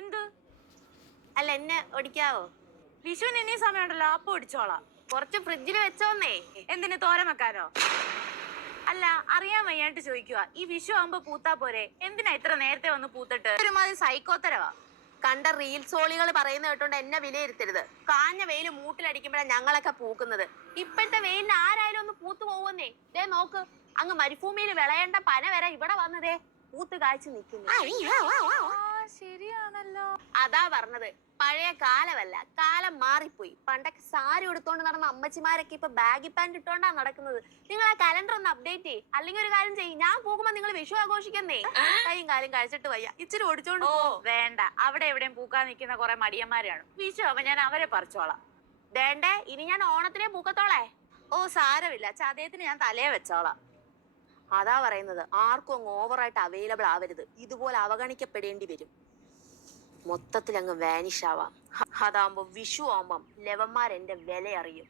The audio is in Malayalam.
എന്ത്? അല്ല, എന്നെ ഓടിക്കാവോ? വിഷുവിന് ഇനി സമയമുണ്ടല്ലോ, അപ്പൊ ഓടിച്ചോളാം. കുറച്ച് ഫ്രിഡ്ജിൽ വെച്ചോന്നേ. എന്തിന്, തോരൻ വെക്കാനോ? അല്ല, അറിയാൻ വയ്യാണ്ട് ചോദിക്കുക, ഈ വിഷു ആകുമ്പോ പൂത്താ പോരെ, എന്തിനാ ഇത്ര നേരത്തെ വന്ന് പൂത്തിട്ട്? ഒരുമാതിരി സൈക്കോത്തരവാ. കണ്ട റീൽസോളികൾ പറയുന്ന കേട്ടോണ്ട് എന്നെ വിലയിരുത്തരുത്. കാഞ്ഞ വെയില് മൂട്ടിലടിക്കുമ്പോഴാണ് ഞങ്ങളൊക്കെ പൂക്കുന്നത്. ഇപ്പോഴത്തെ വെയിലിന് ആരായാലും ഒന്ന് പൂത്തു പോകുന്നേ. ദേ നോക്ക്, അങ്ങ് മരുഭൂമിയിൽ വിളയേണ്ട പന വരെ ഇവിടെ വന്നതേ പൂത്ത് കാഴ്ച നിൽക്കുന്നു. ശരിയാണല്ലോ. അതാ പറഞ്ഞത്, പഴയ കാലമല്ല, കാലം മാറിപ്പോയി. പണ്ടൊക്കെ സാരി ഉടുത്തോണ്ട് നടന്ന അമ്മച്ചിമാരൊക്കെ ഇപ്പൊ ബാഗി പാന്റ് ഇട്ടോണ്ടാ നടക്കുന്നത്. നിങ്ങൾ ആ കലണ്ടർ ഒന്ന് അപ്ഡേറ്റ് ചെയ്യ്. അല്ലെങ്കിൽ ഒരു കാര്യം ചെയ്യും, ഞാൻ പോകുമ്പോ നിങ്ങൾ വിഷു ആഘോഷിക്കുന്നേ. കൈയും കാലും കഴിച്ചിട്ട് വയ്യ, ഇച്ചിരി ഓടിച്ചോണ്ട് വേണ്ട. അവിടെ എവിടെയും പൂക്കാൻ നിൽക്കുന്ന കുറെ മടിയന്മാരാണ്. വിഷു ആവുമ്പോ ഞാൻ അവരെ പറിച്ചോളാം. വേണ്ടേ, ഇനി ഞാൻ ഓണത്തിനെ പൂക്കത്തോളെ. സാരമില്ല, ചതയത്തിന് ഞാൻ തലയെ വെച്ചോളാം. അതാ പറയുന്നത്, ആർക്കും അങ്ങ് ഓവറായിട്ട് അവൈലബിൾ ആവരുത്. ഇതുപോലെ അവഗണിക്കപ്പെടേണ്ടി വരും. മൊത്തത്തിൽ അങ്ങ് വാനിഷ് ആവാം. അതാകുമ്പോ വിഷു ആവുമ്പം ലെവന്മാർ എന്റെ വില അറിയും.